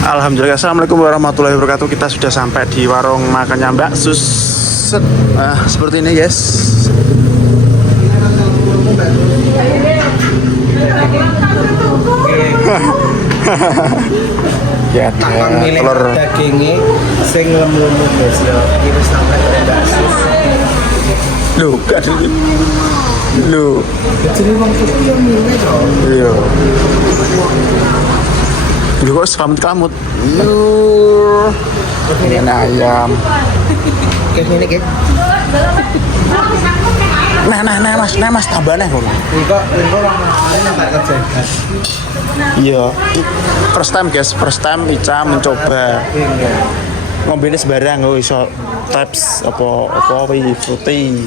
Alhamdulillah, assalamualaikum warahmatullahi wabarakatuh. Kita sudah sampai di warung makannya Mbak Sus. Nah, seperti ini guys. Ya, telur dagingnya sing lemu-lemu guys ya. Ini sampai ke Mbak Sus. lu gak ada lu. Jadi wong tuku yo milih to. Iya. Lu kok kelamut-kelamut. Ini ayam. Kayak ngene iki. Nah mas tambahnya kok. Engko orang tak kerja. Iya. First time Ica mencoba. Ngombene sembarang kok iso taps apa iki fruity.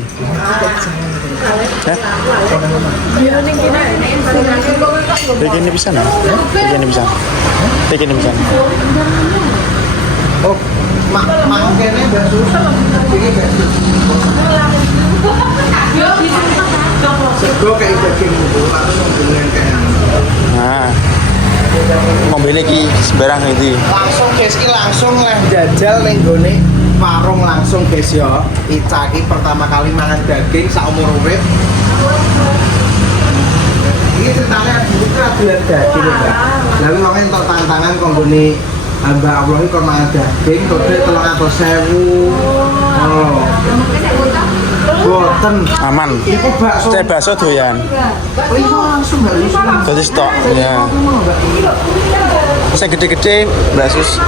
Hah? Begini bisa nah? Begini bisa. Oh, mau kene Mbak Sus. Iki Mbak Sus. Sego kayak daging itu, lalu dengan kayak. Nah. Mobilnya ki sembarang itu. Langsung guys ki langsung lah jajal ning gone warung langsung guys ya. Ica ki pertama kali mangan daging saumur urip. Ini ceritanya dulu kan ada daging Mbak. Lalu wong entuk tantangan konggone Mbak Allah iki kon mangan daging total 300.000. Oh. Boten Aman. iku bakso. Saya bakso doyan. Oh, iso langsung Mbak Sus. Jadi stok ya. Saya gede-gede Mbak Sus.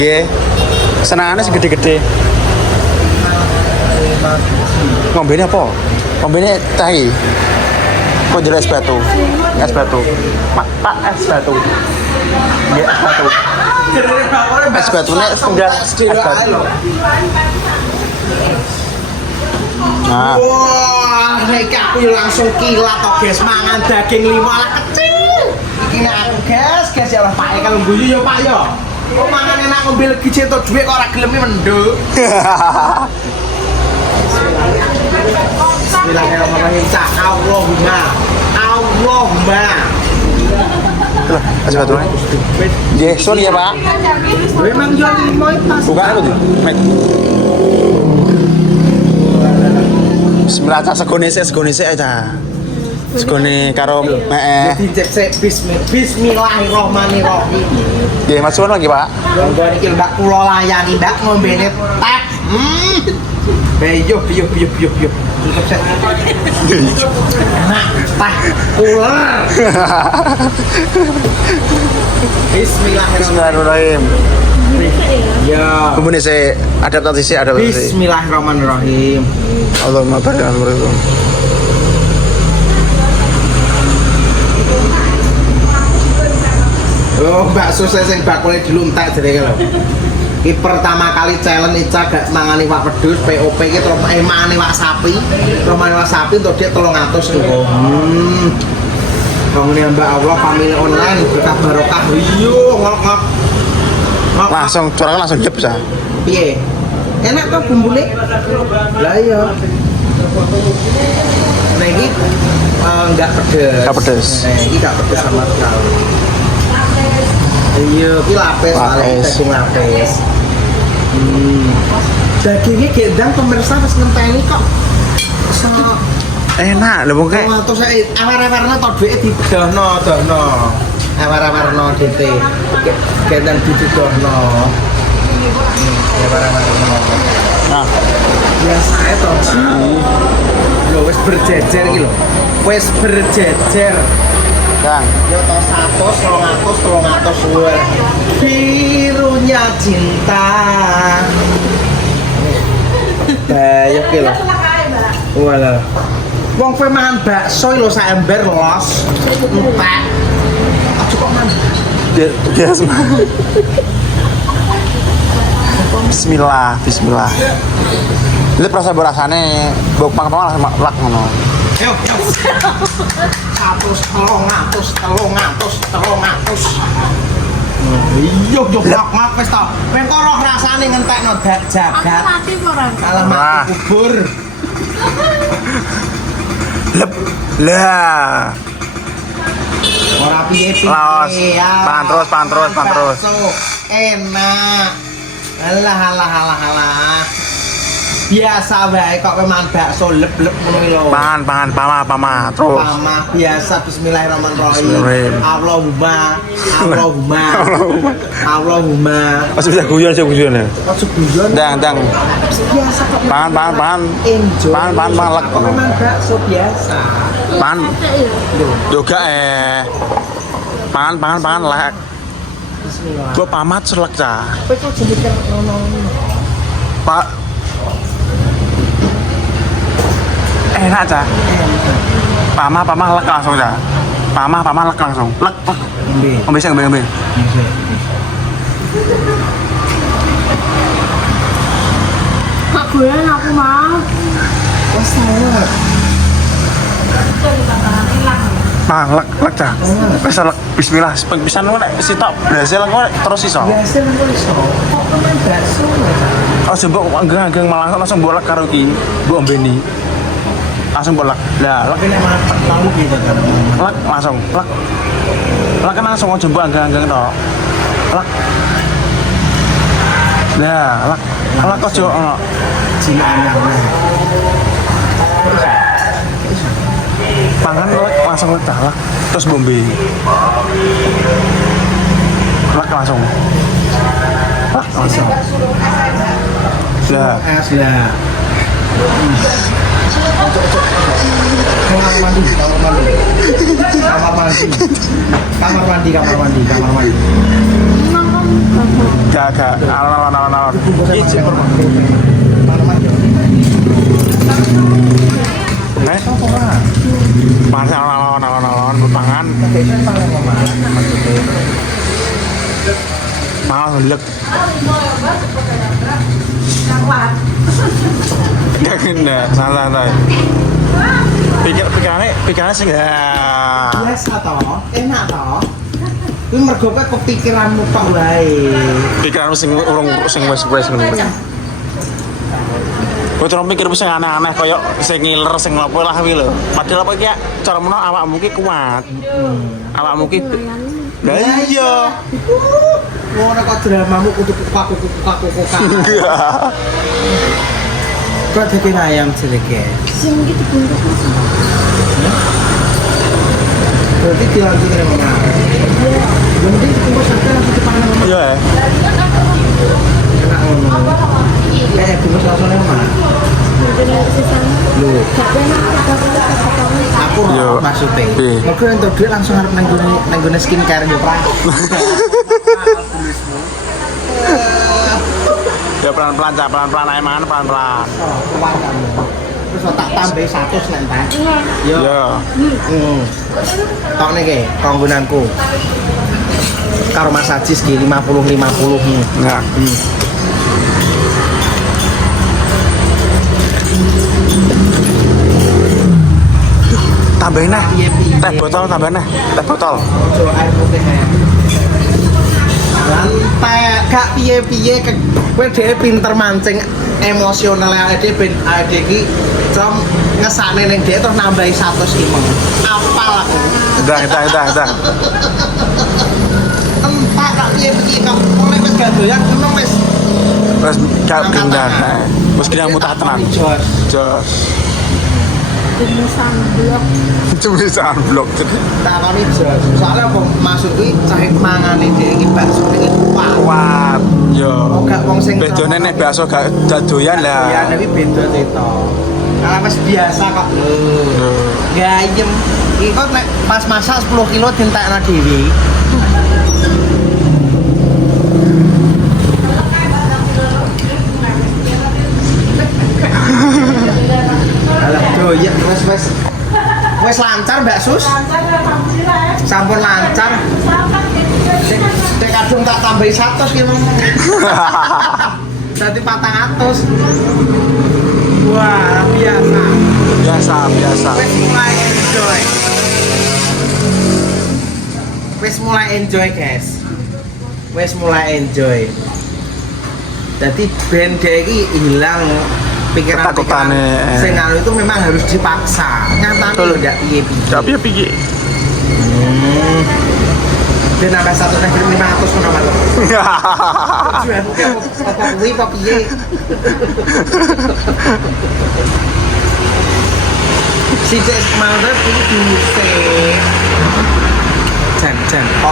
Nggih. Senangane sing gede-gede. Ngombene apa? Ngombene teh. Kok jelas batu. Es batu. Pak es batu. Nggih, es batu. Es batune enggak es batu. Nah, Wah, iki aku yo langsung kilat kok guys mangan daging lima ala kecil. Iki nek aku guys ya Allah Pak kalau guyu yo Pak yo. Kok mangan enak ngombe legi cetok dhuwit kok ora gelem menduk. Bismillahirrahmanirrahim. Allahumma. es batune. Nggih, sorry ya, Pak. Memang yo limo pas. Bukan apa tuh? Mek. Bismillah, segone sik aja. Segone karo Dicek sik bismillahirrahmanirrahim. Nggih, Mas Suwun lagi, Pak. Monggo niki Mbak kula layani Mbak ngombene teh. Yo. Tutup sik. Enak teh ular. Bismillahirrahmanirrahim. Ya. Kemudian saya adaptasi. Bismillahirrahmanirrahim. Allahumma barik alaikum. Oh, bakso sing bakule diluntak jenenge lho. Iki pertama kali challenge Ica gak mangani wak pedus POP iki terus mangani wak sapi. Terus mangani wak sapi untuk dia 300 tuh. Bangunnya Mbak Allah family online berkah barokah. Iyo ngok. Langsung suaranya langsung jeb sa. Piye? Enak kok bumbune? Lah iya. Nah ini enggak pedes. Enggak pedes. Nah, ini enggak pedes sama sekali. Iya, ini lapis. Dagingnya gendang pemirsa pas ngenteni kok. Enak lho mungkin. Terus saya awar-awarna tok duwike didono. Awar-awarna DT. Gendang didono. Awar-awarna. Nah, Biasanya toh. Lho wis berjejer iki lho. Wis berjejer. Kang. Ya toh 100, 200 luar. Birunya cinta. Bayar ki lho. Walah. Wong kowe mangan bakso lho sak ember los. Entek. Aja kok mangan. Biasa. Bismillah. Ini perasa berasane bau pang-pang lak ngono. Yo. 300. Iya, mak wis to. Kowe kok roh rasane ngentekno jagat. Mati ora? Kalah mati kubur. Lep. Lah. Ora piye-piye. Laos. Ya. Pan terus. Bakso. Enak. Alah. Biasa bae kok memang bakso leb-leb ngono lho. Pan, pama, terus. Pamah biasa bismillahirrahmanirrahim. Bismillahirrahmanirrahim. Allahumma. Masih bisa guyon ya. Ojo guyon. Dang. Biasa kok. Pan. Enjoy. Pan, lek. Kok memang bakso biasa. Pan. Juga Pan, lek. Bismillah. Gua pamat selek cah. Kowe kok jadi ngono. Pak. Enak cah. Pama lek langsung cah. Pama lek langsung. Lek. Ngombe. Kak goyang aku mau. Wes salah. Nah, lek cah. Wis lek bismillah. Pisan ngono nek sitok berhasil ngono terus iso. Biasa nang iso. Kok memang bakso. Oh, mbok anggeng malah langsung mbok lek karo iki. Mbok ombeni. Langsung mbok lek. Lah, lek Tapi nek kamu gitu kan. lek langsung. Lek kan langsung aja mbok anggeng to. Lek. Lah, lek aja ono. Cilik Pangan lek langsung lek lek terus bombe. Lek langsung. Lek langsung. Lah, es lah. Kamar mandi. gak. Alon. Iki Kamar mandi. Masa alon pangan. Mau lek. Gak kena, santai. Pikirannya sih gak. Biasa toh, enak toh. Kuwi mergo kowe kepikiranmu tok wae. Pikiranmu sing urung sing wis ngono. Kowe terus mikir sing aneh-aneh koyo sing ngiler sing ngopo lah kuwi lho. Padahal apa iki ya cara meno awakmu ki kuat. Awakmu ki lah iya. Ngono kok dramamu kudu kuku. Enggak. Kok dadi ayam jeleke. Sing gitu bentuk masih. Berarti dilanjut dari mana? Yang penting dikumpul saja langsung dipangan sama Iya. enak ngono. Kayak bungkus langsung yang mana? Mungkin sisanya. Loh, Gak enak aku Yo. maksudnya. Pi. Mungkin untuk duit langsung harus nanggone skincare yo, Pra. Ya pelan-pelan ae mangan pelan-pelan. Kuat kamu. Terus tak tambah 100 nek entek. Yo. Yo. Tok niki panggonanku. Karo masajis ki 50. Enggak. Tambahin nah. Teh botol tambahin nah. Teh botol. Ojo air putih ya. Lantai gak piye-piye kowe dhewe pinter mancing emosional awake ben awake iki com ngesane ning dhek terus nambahi 100 imeng. Apal aku. Udah. Entah gak piye-piye kamu mulai wis gadoyan memang wis Wes gak gendang. Wes kena mutah tenan. Jos. Tulisan blok. Tulisan blok. Takoni jos. Soalnya apa maksud kuwi cah mangane dhek iki bakso iki Kuat. Yo. Gak wong sing Bedone nek bakso gak dadoyan ya lah. tapi beda itu. Kalau wis biasa kok. Gayem. Iki kok nek pas masak 10 kilo dientekno dhewe. Alah doyek wis lancar Mbak Sus. Sampun lancar. Nek kadung tak tambahi 100 kilo. Berarti 400. Wah, biasa. Biasa. Wes mulai enjoy guys. Wes mulai enjoy. Jadi band dia ini hilang pikiran-pikiran Ketakutane. sing anu itu memang harus dipaksa. Nyatane Betul. ndak piye-piye. Tapi piye? Dia nambah satu teh 500 ngono Mas. Jual buke apa kuwi apa piye? Si Jess Mother ini diusir. Jan.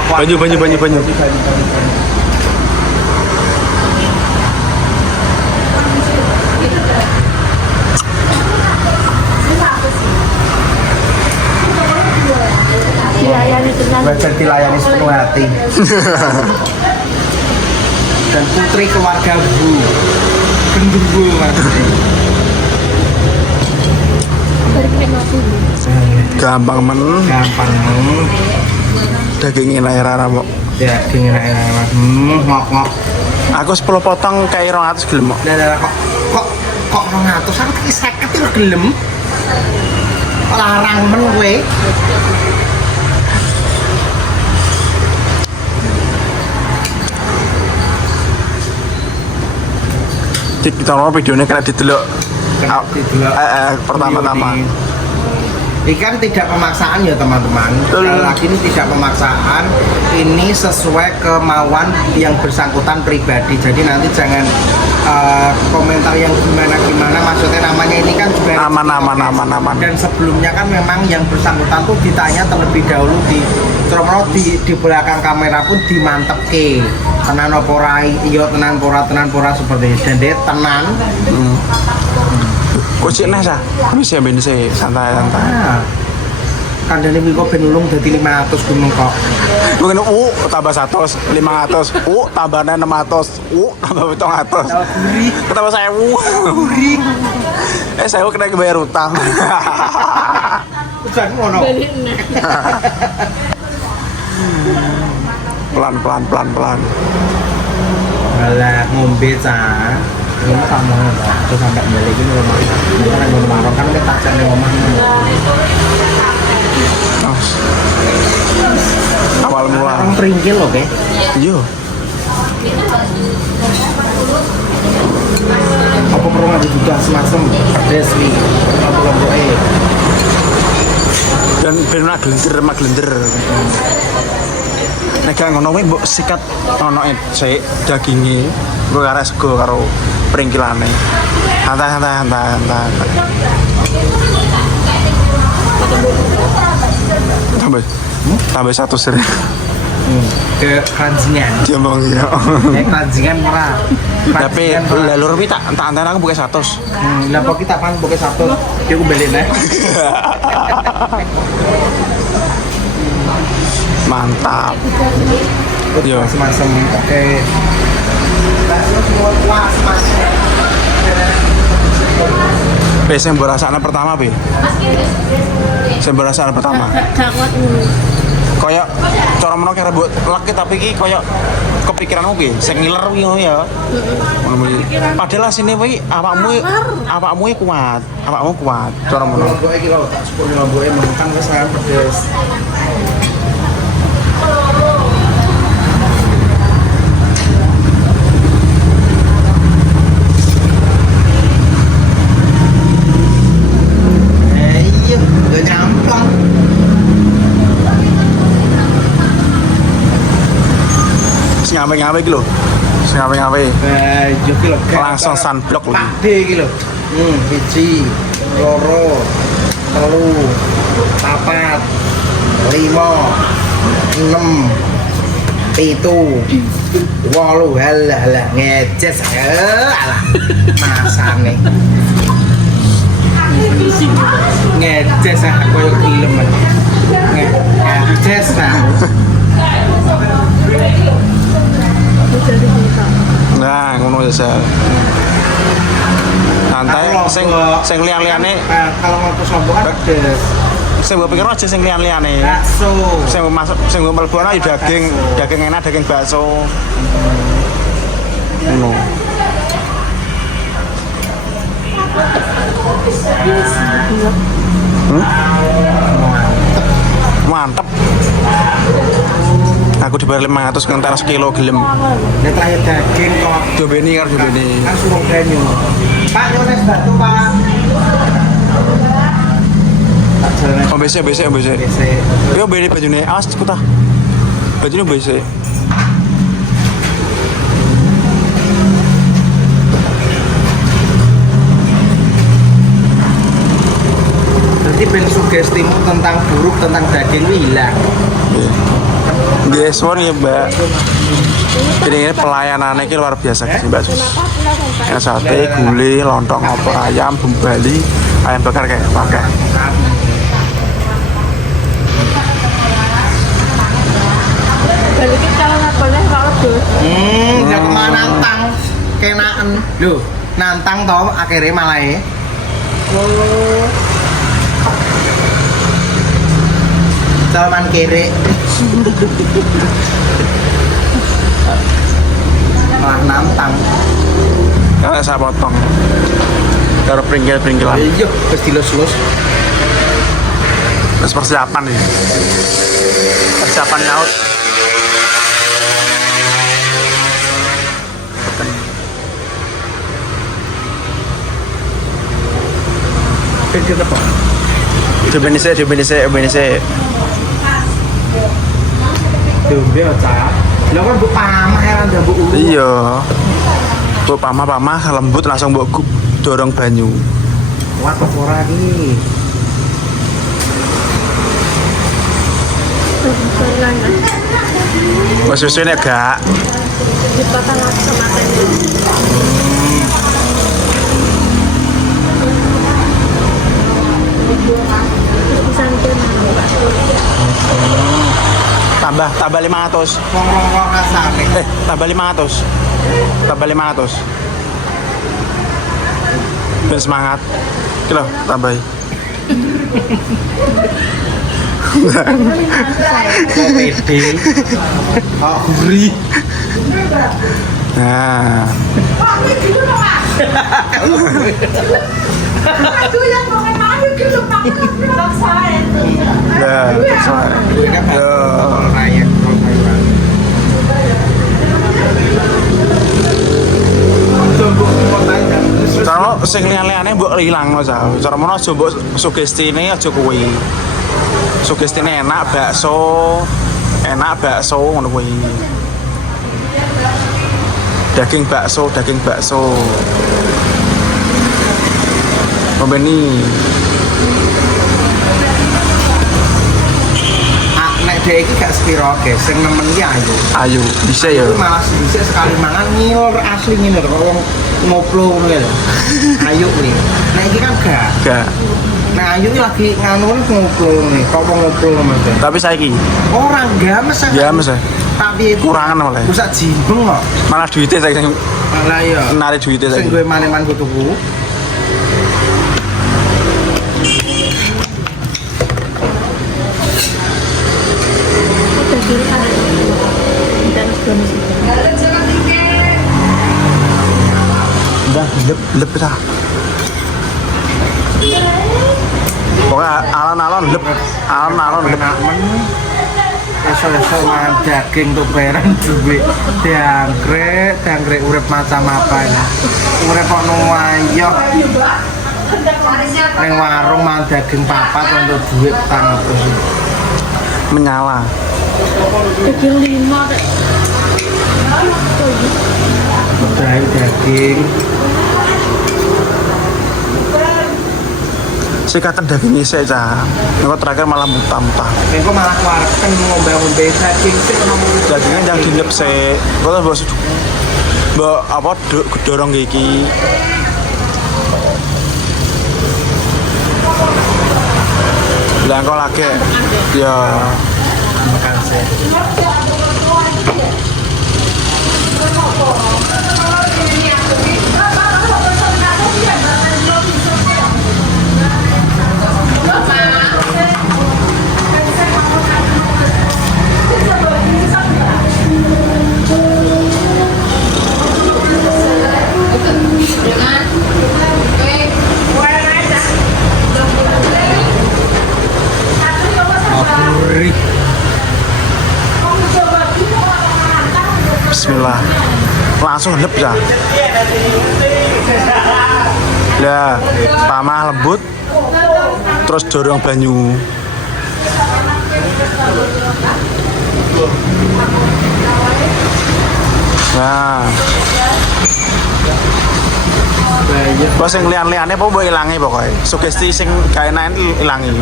Banyu. Dilayani dengan Wajar dilayani sepenuh hati. Dan putri keluarga Bu. Gendruwo Mas. dari 50. Gampang men. Gampang. Dagingnya air rara kok. Ya, dingin aja Mas. Ngok. Aku 10 potong kayak 200 gelem kok. Lah kok 200 kan iki 50 lho gelem. Larang men kowe. Kita mau videonya kena didelok. Pertama-tama. Ikan tidak pemaksaan ya teman-teman. Sekali lagi ini tidak pemaksaan. Ini sesuai kemauan yang bersangkutan pribadi. Jadi nanti jangan komentar yang gimana. Maksudnya namanya ini kan juga aman. Dan sebelumnya kan memang yang bersangkutan tuh ditanya terlebih dahulu di belakang kamera pun dimantep ke tenan opora iyo tenan pora seperti itu. Dan dia tenan. Kok cik nes ah? Bisa ben sih santai. Kandane wiko ben ulung dadi 500 gunung kok. Mungkin tambah 100, 500, tambahnya 600, tambah 700. Tambah 1000. Saya kena bayar utang. Udah ngono. Balik nih. Pelan. Alah ngombe cah. Ini sama enggak? Terus sampai balik ini rumah. Ini kan rumah kan kita tak cari rumah. Awal mula. Orang peringgil loh, Ke. Iya. Apa perlu ngadu juga semacam pedes nih. Kelompok Dan benar glender. Nek gak ngono kuwi mbok sikat ono sik daginge. Gue karo sego karo pringkilane. Santai. Tambah 100 ke keranjingan. Jambang ya. Keranjingan murah. Tapi lalur pi tak antara aku buka 100. Lah kok kita pan buka 100. Dia aku beli nih. Mantap. Yo. Semacam pakai Yang berasaan pertama, Be. Yang berasaan pertama. Gak kuat nih. Kayak cara menang kira buat laki tapi ki kayak kepikiranmu ki sing ngiler ki ngono ya. Padahal sini kuwi awakmu kuat. Awakmu kuat cara menang. lombok iki lho, tak sepur lomboke makan wis saya pedes. Iya, udah nyampang. Ngawe-ngawe iki lho. Ngawe-ngawe. Yo ki lho. Langsung sunblock lho. Pakde iki lho. 1, 2, 3, 4, 5, 6, 7, 8 halah ngeces alah masane ngeces koyo film ngeces Nah, ngono ya, Sel. Santai, sing liyan-liyane kalau ngutus lombok kan pedes sing mbok pikir aja sing liyan-liyane. bakso Sing masuk sing mlebu ana ya daging enak, daging bakso. Ngono. Mantep. Aku dibayar 500 ngentar sekilo gelem. ini terakhir daging kok Jobeni karo jobeni. kan suruh banyu Pak Yones batu Pak Tak jalan. Oh BC. BC. Yo beli bajunya, awas cepet ah. Bajunya BC. Jadi ben sugestimu tentang buruk tentang daging itu hilang. Guys, ya Mbak. Ini pelayanannya ini luar biasa sih Mbak. Yang sate, gulai, lontong, opor ayam, bumbu Bali, ayam bakar kayak pakai. Balikin kalau nggak boleh kalau dus. Nggak kemana nantang, kenaan. Loh, nantang toh akhirnya malah ya. Oh. Salman kere. Malah nantang. Karena saya potong. Kalau peringgil-pringgilan. Iya, terus dilus-lus. Terus persiapan nih. Persiapan nyaut. Kita apa? Coba ini saya. Tuh, dia cah. Lo kan bu pamah heran dah bu. Iya. Bu pamah lembut langsung mbok dorong banyu. Wah, ora iki. Wes susunya gak. Dipotong langsung makan. Disantun Tambah 500. Wong-wong rasane. Tambah 500. Biar semangat. Kilo tambahin. Kok pede. Kok gurih. Nah. Ya, cara sing liyan-liyane mbok ilangno sa. Cara mono aja mbok sugestine aja kuwi. Sugestine enak bakso ngono kuwi. Daging bakso. Membeni. Nek dhek iki gak sepiro ge, sing nemen iki ayu. Ayo, bisa ya. Malah bisa sekali mangan ngilor asli ngene lho, wong ngoplo ngono lho. Ayu kuwi. Nek iki kan gak. Nah, ayu iki lagi nganu ngoplo ngene, kok wong ngoplo Mas. Tapi saiki ora games. games ya. Tapi iku Kurangan oleh. Bisa jimbeng kok. Malah duitnya saiki Malah iya. narik duitnya Sing saiki. gue maneman ku tuku. daging ada. Dan bonus itu. Udah lep dah. Pokoknya alon-alon lep. Esok-esok mangan daging tuh beran duwe dangkrik urip macam apa ya. Urip kok nuwayo. Ning warung mangan daging papat untuk duit petang terus. Menyala. Daging 5 deh. Daging. Sikatan daging isek cah. Engko terakhir malah muntah-muntah. Engko malah kuareken ngombe-ngombe daging sik Dagingnya yang dilep sik. Kok mbok apa dorong iki. Lah kok lagi ya makan sik. Bismillah. Langsung lep ya. Lah, pamah lembut. terus dorong banyu. Nah, bos yang lian-liannya apa mau ilangi pokoknya. Sugesti sing gak enak ilangi.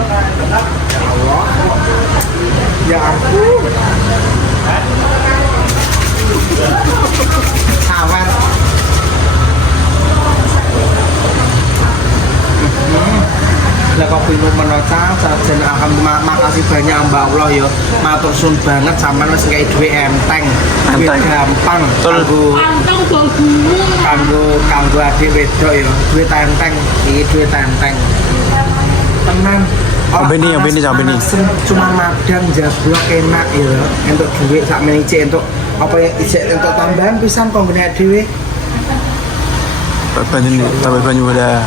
Ya ampun. Awet. Lah kok bingung menocak sajen alhamdulillah makasih banyak Mbak Allah ya. Matur suwun banget sampean wis nggae duit enteng. Duit gampang. Betul. Anteng bagumu. Kanggo adik wedok ya. Duit enteng, iki duit enteng. Tenan. Yang bini. Cuma madang jablok enak ya. Entuk duit sak menice entuk apa ya ijek entuk tambahan pisan kok ngene dhewe. Banyu nih, tambah banyu udah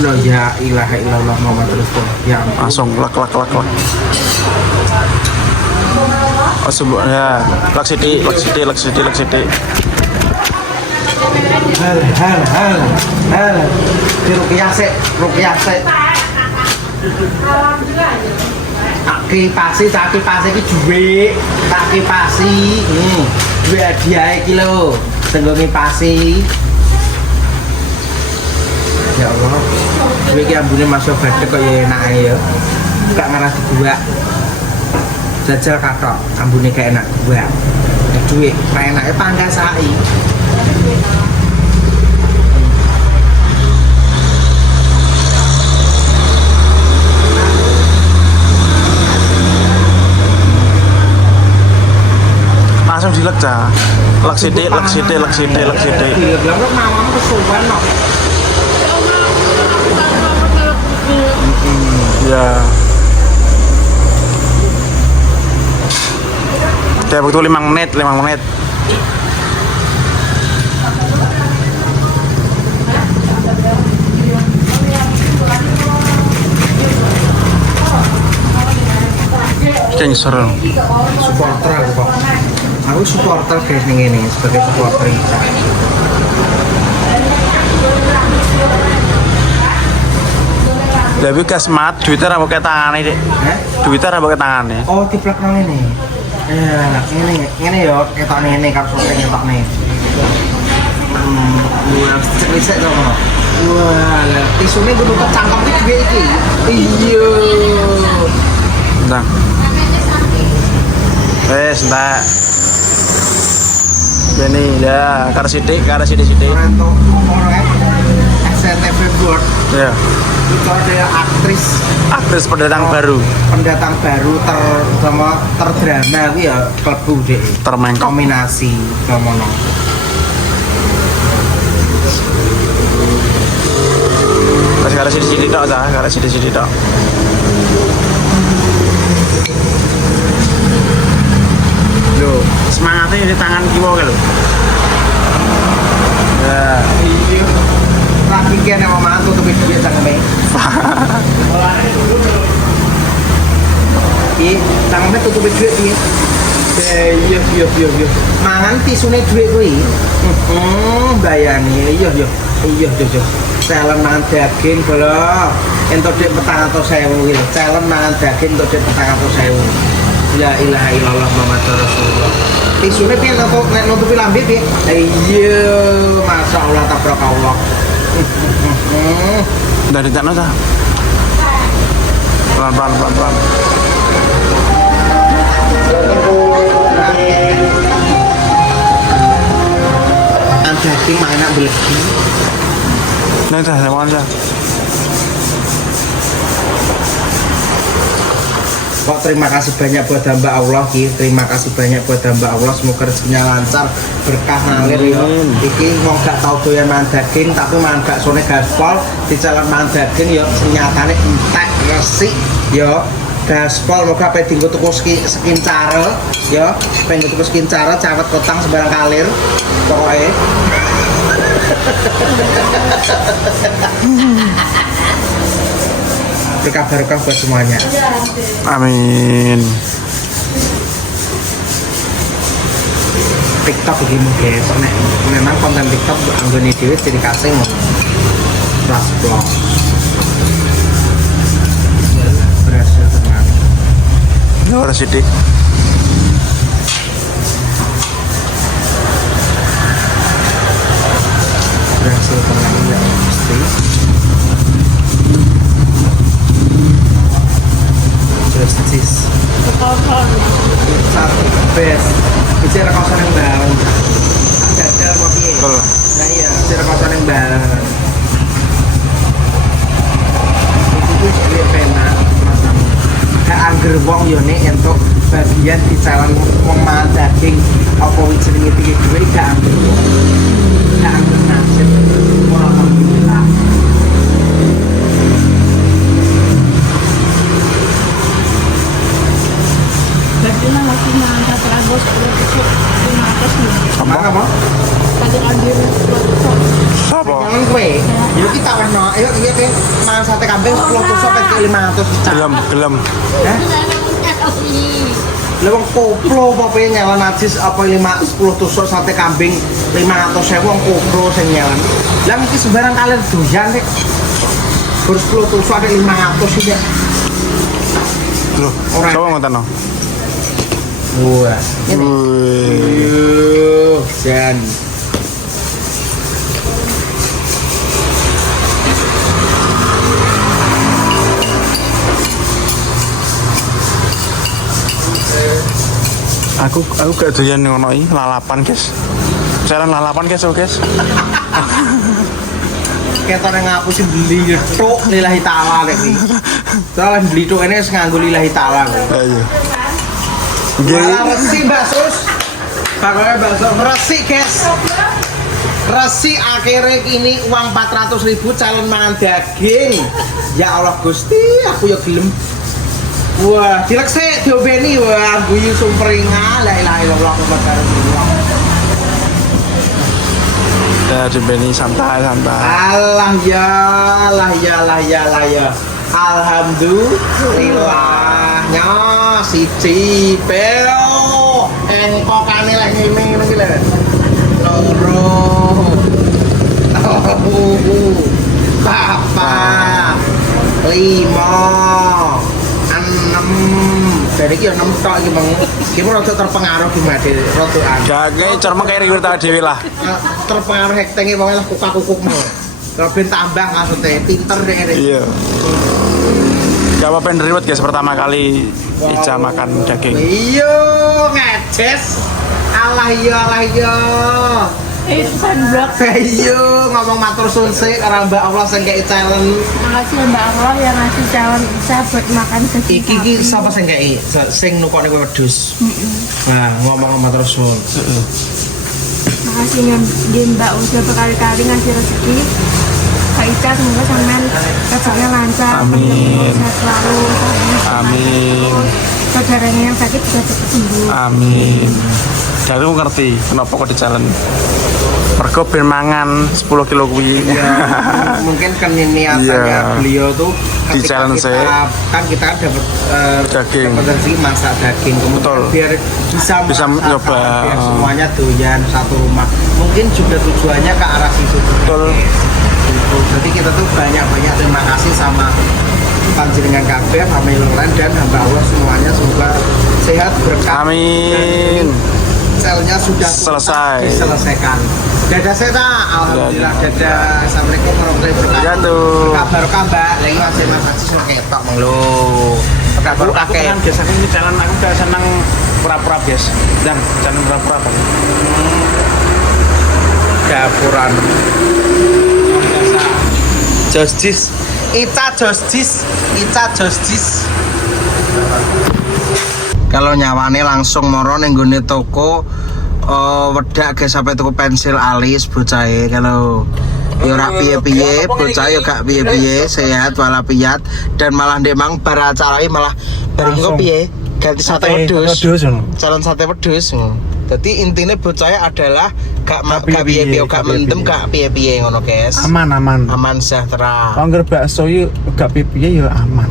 Loh ya ilaha illallah Muhammad Rasulullah. Ya ampun. langsung lak. Oh sebenarnya lak siti. Hal. Di rupiah sik. Tak kipasi iki dhuwit. Tak kipasi. Duwe hadiah iki lho. Tenggo ngipasi. Ya Allah. Duwe iki ambune masuk badhe kok ya enak ae ya. Gak ngarah dibuak. Jajal katok, ambune gak enak dibuak. Duwe, ra enake panggasai. langsung dilek cah. Lak siti. Dilek mamamu kesuwen kok. Ya. Kayak butuh 5 menit. Cengser. Supporter aku kok. Aku supporter guys ning ngene sebagai supporter Ica. Tapi kasmat Twitter apa kayak tangannya dek? Twitter apa kayak tangannya? Oh, tiplek nang ngene. Ngene ya ketok ngene karo ketok ngene. Cek to. Wah, lah tisune kudu kecangkem iki iki. Iya. Entah. Entah. Ini ya, karo sidik. Rento orang SNTV Board. Ya. Itu ada Aktris pendatang baru terdrama itu ya klebu deh. Termengkok. Nominasi ngono. Karo sidik tok ta, karo sidik tok. Loh, semangatnya di tangan kiwa lho. Ya. Iya. Lagi kene mau mantu tuh duit cangkeme. Cangkeme tutup duit iki. Iya. Mangan tisune duit kuwi. Bayani. Iya. Celen mangan daging bolo. Entuk duit 400.000 kuwi. Celen mangan daging entuk duit 400.000. La ilaha illallah Muhammadur Rasulullah. Tisune piye nek nutupi lambe piye? Iya, masyaallah tabarakallah. Dari tanah ta. Pelan. Daging mana belegi? Nih tah, sama aja. Kok terima kasih banyak buat hamba Allah Ki. Terima kasih banyak buat hamba Allah, semoga rezekinya lancar, berkah ngalir ya. Iki wong gak tau doyan mangan daging tapi mangan baksone gaspol dicelon mangan daging ya nyatane entek resik ya. Gaspol moga ape dinggo tuku skin cara ya, pengen tuku skin cara cawet kotang sembarang kalir pokoke. Berkah buat semuanya. Amin. TikTok begini guys, memang konten TikTok anggone dhewe jadi kasing plus vlog. Ora sithik. Berhasil tenang ya pasti. Justice. Satu best. Bicara kawasan yang bareng. Ada kopi. Betul. Nah iya, bicara kawasan yang bareng. Itu jadi pena. Gak angger wong yo nek entuk bagian di calon wong mangan daging apa wis jenenge iki duwe gak angger wong. Gak angger nasib. Alhamdulillah. Berarti lah masih mangkat teragos kalau besok 500 nih. Apa apa? Tadi ambil 200. Apa? Jangan kue. Yo kita weno, ayo iya ke mangan sate kambing 10 tusuk pek 500 cak. Gelem. Hah? Lah wong koplo apa pengen nyawa najis apa 10 tusuk sate kambing 500.000 wong koplo sing nyawa. Lah mesti sembarang kalian doyan nek. Terus 10 tusuk ada 500 sih Dek. Loh, Ora. coba ngoten no. Wah, ini. Wih. Jan. Aku gak doyan ngono iki lalapan, guys. Jalan lalapan, guys, oh, guys. Ketok nang aku sih beli tok lillahi taala nek iki. Soalnya beli tok ini wis nganggo lillahi taala. Ayo. Wala resi baksos. Pokoknya bakso resi, guys. Resi akhirnya ini uang 400.000 calon mangan daging. Ya Allah Gusti, aku ya gelem. Wah, dilekse diobeni wah guyu sumpringa la ilaha illallah Muhammadur Rasulullah. Ya, dibeni santai. Allah ya, Allah ya, Allah ya, Allah ya. Alhamdulillah nya siji peo engkokane lek ngene iki lho. Loro. Papat. 5. 6. Jadi iki 6 tok iki Bang. Iki rada terpengaruh gimana rodoan. Gak cermek kayak riwir tak dhewe lah. Terpengaruh hektenge wong lah kukak-kukuk mau. Robin tambah maksudnya pinter deh ini. Iya. Gak apa-apa ribet, guys, pertama kali Ica makan daging. Iya, ngeces. Allah iya. Sandblok. Iya, ngomong matur suwun sik karo Mbak Allah sing kei challenge. Makasih Mbak Allah yang ngasih calon Isa buat makan daging Iki sapi. sapa sing kei? Sing nukone kowe wedhus. Nah, ngomong matur suwun. Makasih nih Mbak udah berkali-kali ngasih rezeki. Kak Ica semoga sampean rezekinya lancar. Amin. Sehat selalu. Amin. Saudaranya yang sakit juga cepat sembuh. Amin. Jadi aku ngerti kenapa kok di challenge. Mergo ben mangan 10 kilo kuwi. Ya, mungkin kan niatannya Iya. beliau tuh Di ketika challenge kita dapat Daging. dapat rezeki masak daging kemudian Betul. biar bisa masak, nyoba. biar semuanya doyan satu rumah mungkin juga tujuannya ke arah situ Betul. gitu. Jadi kita tuh banyak terima kasih sama panjenengan kabeh sama Iloran dan hamba Allah semuanya semoga sehat berkah. Amin. Selnya sudah Selesai. diselesaikan. Dadah seta, alhamdulillah dadah. Assalamualaikum warahmatullahi wabarakatuh. Wabarakatuh. Kabar kabar, lagi masih sudah ketok mang lo. Kabar kakek. Kan biasanya ini challenge aku gak seneng pura-pura, guys. Dan challenge pura-pura kan. Dapuran. Justice. Ica Justice. Kalau nyawane langsung moro ning gone toko wedak guys sampai tuku pensil alis bocahe kalau ya ora piye-piye bocah ya gak piye-piye sehat walafiat dan malah ndek mang bar acara malah bareng kok piye ganti sate wedhus calon sate wedhus jadi intinya bocahnya adalah gak piye-piye gak mendem gak piye-piye ngono guys aman aman sejahtera kalau bakso yuk gak pipi ya aman